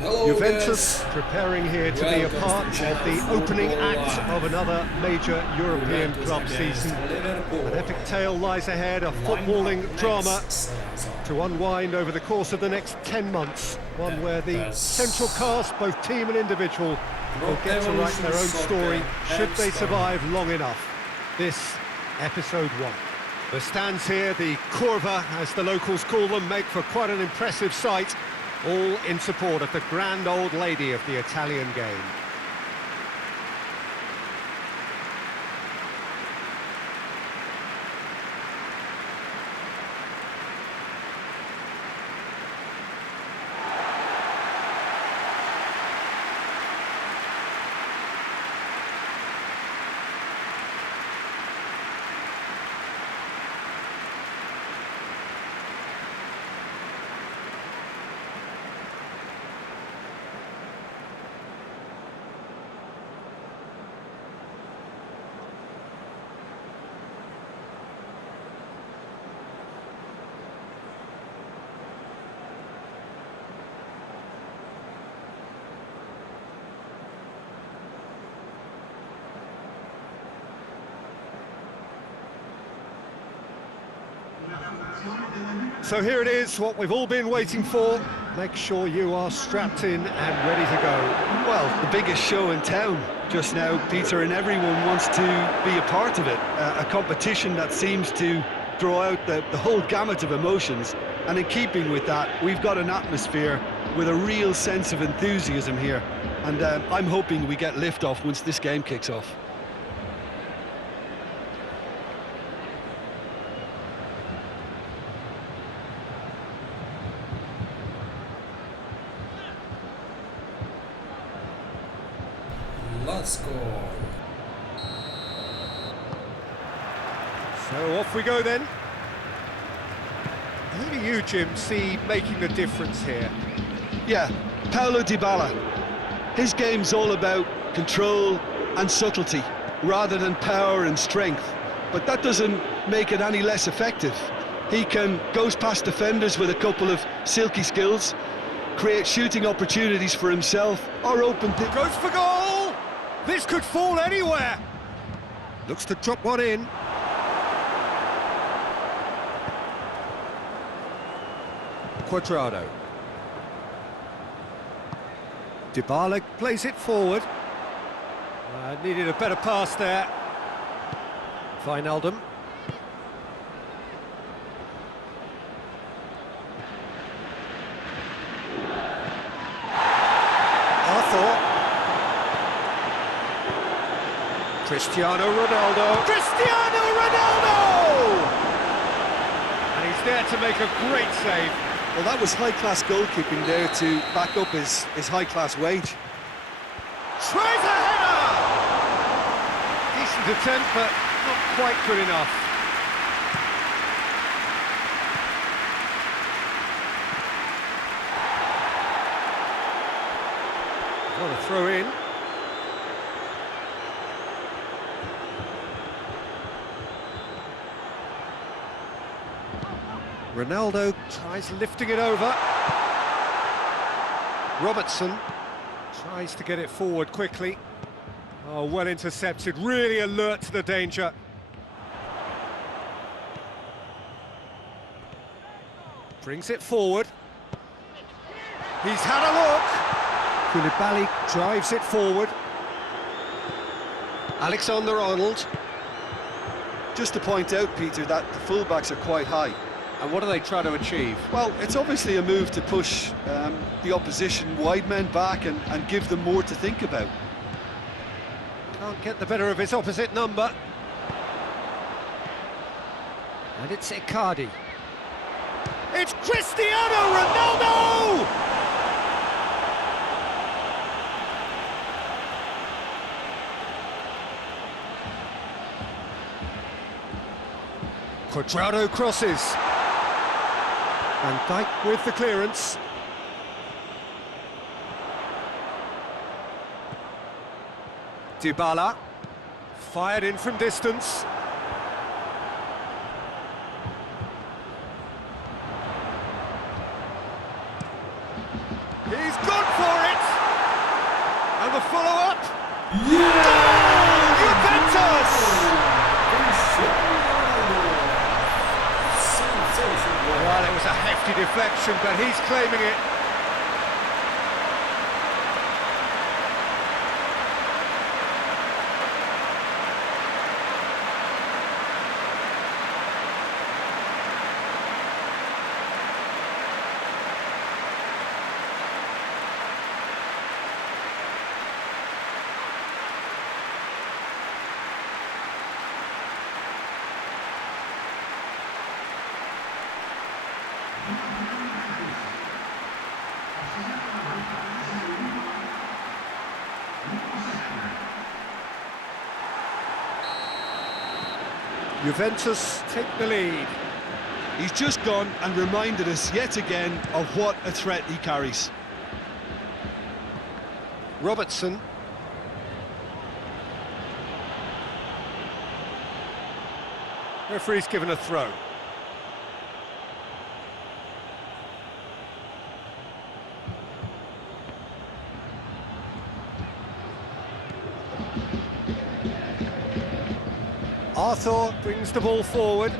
Hello Juventus guys. preparing here to be a part of the opening act of another major European club season. An epic tale lies ahead, a footballing drama to unwind over the course of the next 10 months. One where the central cast, both team and individual, will get to write their own story should they survive long enough. This, episode 1. The stands here, the Curva, as the locals call them, make for quite an impressive sight, all in support of the grand old lady of the Italian game. So here it is, what we've all been waiting for. Make sure you are strapped in and ready to go. Well, the biggest show in town just now, Peter, and everyone wants to be a part of it. A competition that seems to draw out the whole gamut of emotions. And in keeping with that, we've got an atmosphere with a real sense of enthusiasm here. And I'm hoping we get liftoff once this game kicks off. Let's go. So off we go then. Who do you, Jim, see making the difference here? Yeah, Paulo Dybala. His game's all about control and subtlety, rather than power and strength. But that doesn't make it any less effective. He goes past defenders with a couple of silky skills, create shooting opportunities for himself, or open... Goes for goal! This could fall anywhere! Looks to drop one in. Cuadrado. Dybala plays it forward. Needed a better pass there. Wijnaldum. Cristiano Ronaldo! Cristiano Ronaldo! And he's there to make a great save. Well, that was high-class goalkeeping there to back up his high-class wage. Tries a header! Decent attempt, but not quite good enough. Got a throw in. Ronaldo tries lifting it over. Robertson tries to get it forward quickly. Oh, well intercepted, really alert to the danger. Brings it forward. He's had a look. Koulibaly drives it forward. Alexander-Arnold. Just to point out, Peter, that the fullbacks are quite high. And what are they trying to achieve? Well, it's obviously a move to push the opposition wide men back and give them more to think about. Can't get the better of his opposite number. And it's Icardi. It's Cristiano Ronaldo! Cuadrado crosses. Van Dijk with the clearance. Dybala, fired in from distance. He's gone for it! And the follow-up! Yeah! Goal! Juventus! Well, it was a hefty deflection, but he's claiming it. Juventus take the lead. He's just gone and reminded us yet again of what a threat he carries. Robertson. Referee's given a throw. Arthur brings the ball forward.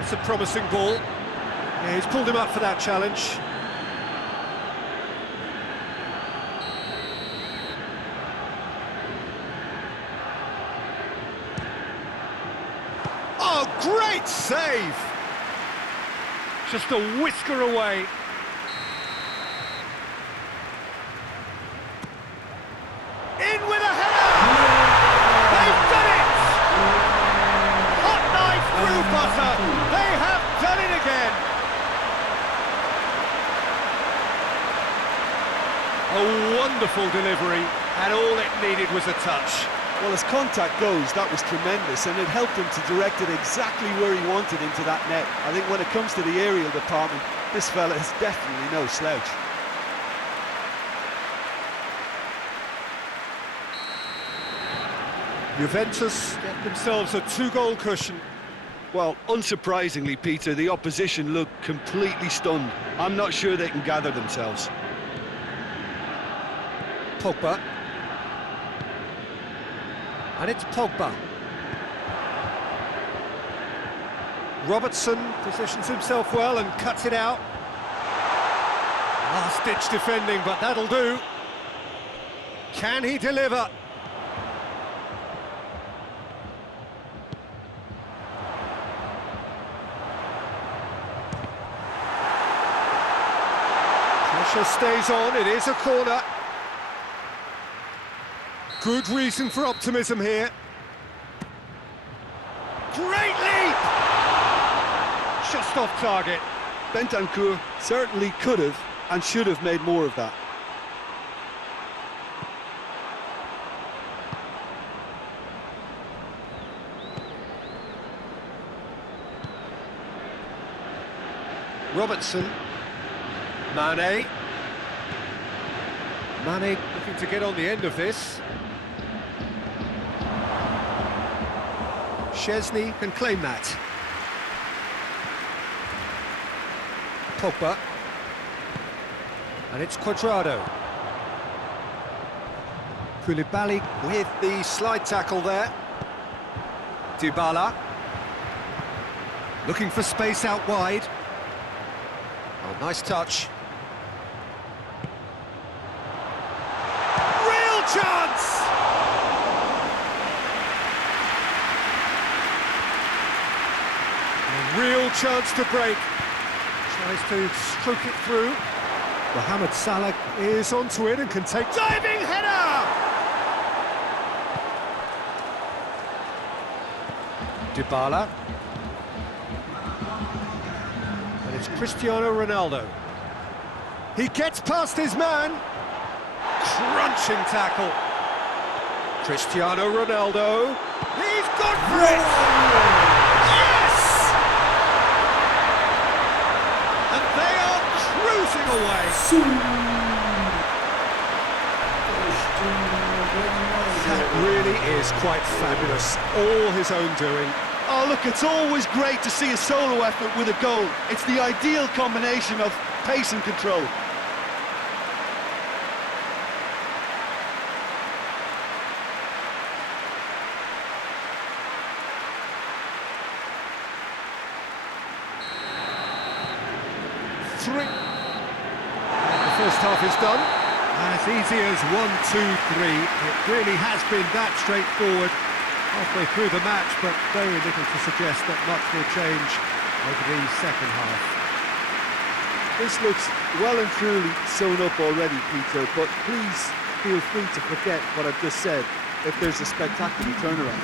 It's a promising ball. Yeah, he's pulled him up for that challenge. Oh, great save! Just a whisker away. In with a header! They've done it! Hot knife through butter. They have done it again. A wonderful delivery, and all it needed was a touch. Well, as contact goes, that was tremendous, and it helped him to direct it exactly where he wanted into that net. I think when it comes to the aerial department, this fella is definitely no slouch. Juventus get themselves a 2-goal cushion. Well, unsurprisingly, Peter, the opposition looked completely stunned. I'm not sure they can gather themselves. Pogba. And it's Pogba. Robertson positions himself well and cuts it out. Last-ditch defending, but that'll do. Can he deliver? Pressure stays on, it is a corner. Good reason for optimism here. Great leap! Just off target. Bentancur certainly could have and should have made more of that. Robertson. Mane. Mane looking to get on the end of this. Chesney can claim that. Pogba. And it's Cuadrado. Koulibaly with the slide tackle there. Dybala. Looking for space out wide. Oh, nice touch. Real chance! A real chance to break. Tries to stroke it through. Mohamed Salah is onto it and can take... Diving header! Dybala. And it's Cristiano Ronaldo. He gets past his man. Crunching tackle. Cristiano Ronaldo. He's gone for it! Yes! And they are cruising away. That really is quite fabulous. All his own doing. Oh, look, it's always great to see a solo effort with a goal. It's the ideal combination of pace and control. 3. The first half is done. As easy as 1, 2, 3. It really has been that straightforward halfway through the match, but very little to suggest that much will change over the second half. This looks well and truly sewn up already, Peter, but please feel free to forget what I've just said if there's a spectacular turnaround.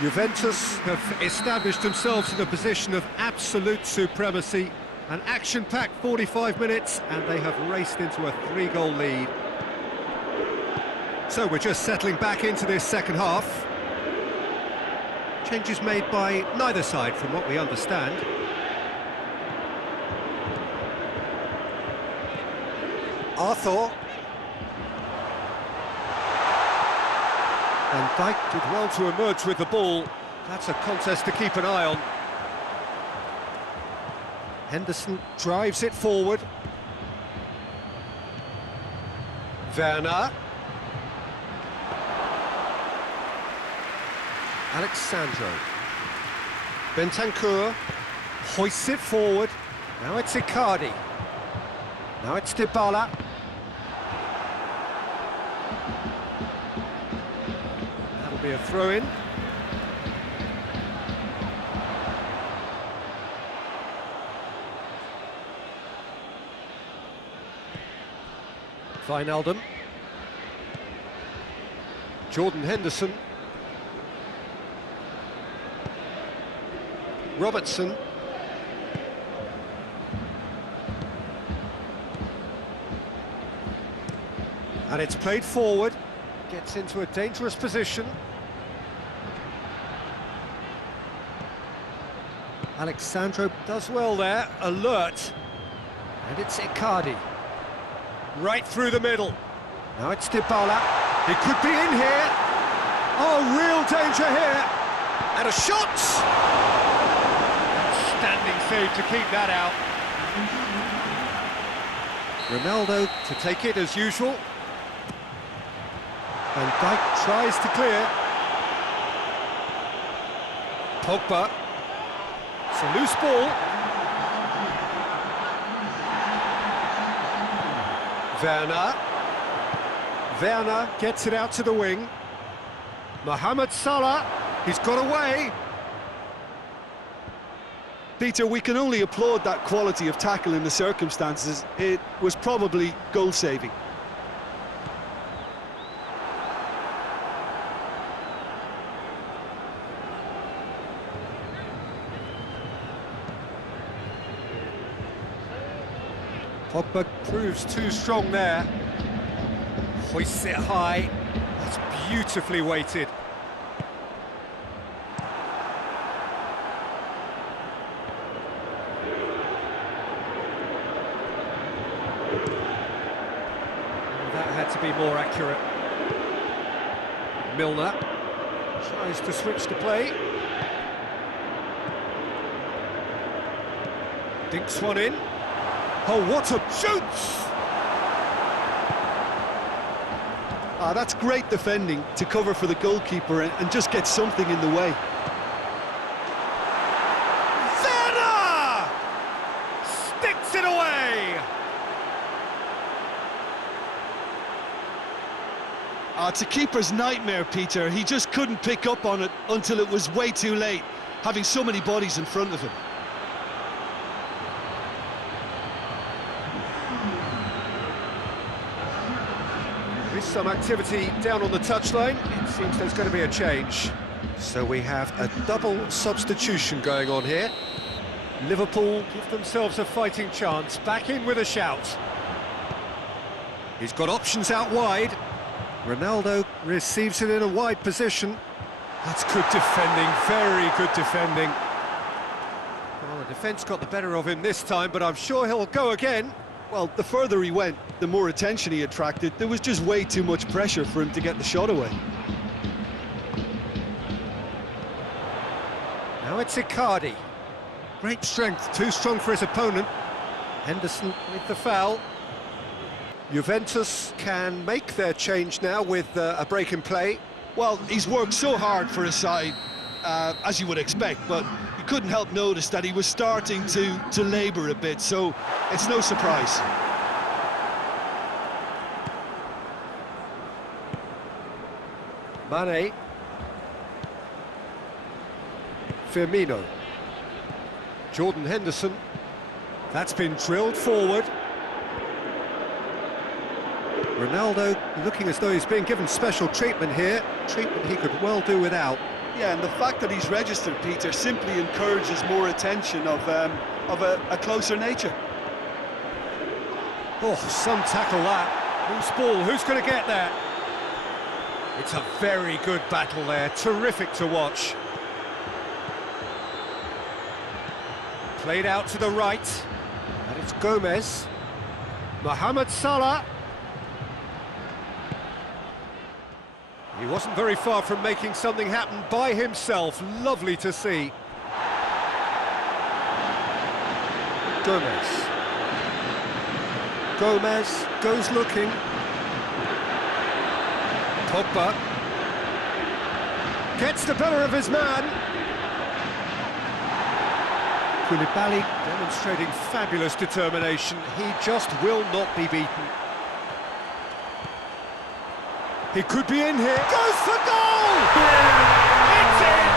Juventus have established themselves in a position of absolute supremacy. An action-packed 45 minutes, and they have raced into a 3-goal lead. So we're just settling back into this second half. Changes made by neither side, from what we understand. Arthur. And Dijk did well to emerge with the ball. That's a contest to keep an eye on. Henderson drives it forward. Werner. Alexandro. Bentancur hoists it forward. Now it's Icardi. Now it's Dybala. That'll be a throw-in. Wijnaldum. Jordan Henderson. Robertson. And it's played forward. Gets into a dangerous position. Alexandro does well there, alert. And it's Icardi. Right through the middle. Now it's Dybala. He could be in here. Oh, real danger here. And a shot! Standing save to keep that out. Ronaldo to take it as usual. And Dijk tries to clear. Pogba. It's a loose ball. Werner. Werner gets it out to the wing. Mohamed Salah. He's got away. Peter, we can only applaud that quality of tackle in the circumstances. It was probably goal-saving. Pogba proves too strong there. Hoists it high. That's beautifully weighted. That had to be more accurate. Milner tries to switch the play. Dinks one in. Oh, what a shoot! That's great defending to cover for the goalkeeper and just get something in the way. Werner! Sticks it away! It's a keeper's nightmare, Peter. He just couldn't pick up on it until it was way too late, having so many bodies in front of him. Some activity down on the touchline. It seems there's going to be a change. So we have a double substitution going on here. Liverpool give themselves a fighting chance. Back in with a shout. He's got options out wide. Ronaldo receives it in a wide position. That's good defending, very good defending. Well, the defence got the better of him this time, but I'm sure he'll go again. Well, the further he went, the more attention he attracted. There was just way too much pressure for him to get the shot away. Now it's Icardi. Great strength, too strong for his opponent. Henderson with the foul. Juventus can make their change now with a break in play. Well, he's worked so hard for his side. as you would expect, but you couldn't help notice that he was starting to labour a bit, so it's no surprise. Mane. Firmino. Jordan Henderson. That's been drilled forward. Ronaldo looking as though he's being given special treatment here. Treatment he could well do without. Yeah, and the fact that he's registered, Peter, simply encourages more attention of a closer nature. Oh, some tackle that. Loose ball, who's going to get there? It's a very good battle there, terrific to watch. Played out to the right, and it's Gomez. Mohamed Salah. He wasn't very far from making something happen by himself. Lovely to see. Gomez. Gomez goes looking. Pogba gets the better of his man. Koulibaly demonstrating fabulous determination. He just will not be beaten. He could be in here. Goes for goal! It's in!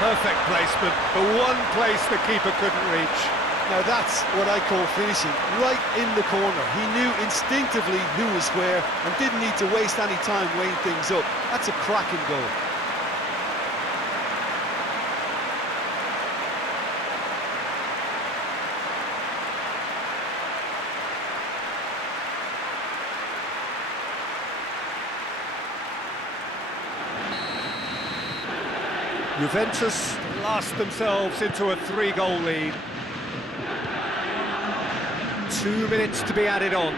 Perfect placement, the one place the keeper couldn't reach. Now that's what I call finishing, right in the corner. He knew instinctively who was where and didn't need to waste any time weighing things up. That's a cracking goal. Juventus blast themselves into a 3-goal lead. 2 minutes to be added on.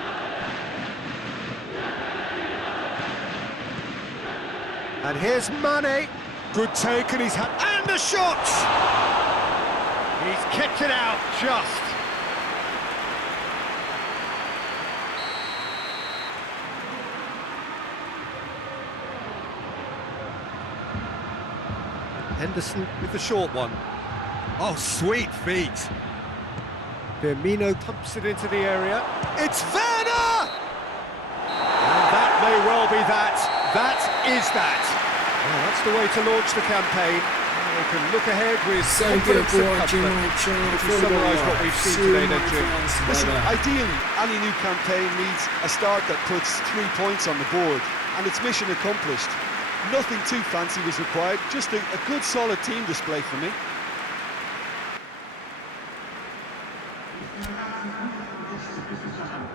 And here's Mane. Good take, and and the shot! He's kicked it out just. Henderson with the short one. Oh, sweet feet. Firmino pumps it into the area. It's Werner! And that may well be that. That is that. Well, that's the way to launch the campaign. They can look ahead with So good confidence and watching comfort. my channel. If you summarise what we've seen today, then, Jim. Listen, ideally, any new campaign needs a start that puts 3 points on the board, and it's mission accomplished. Nothing too fancy was required, just a good solid team display for me.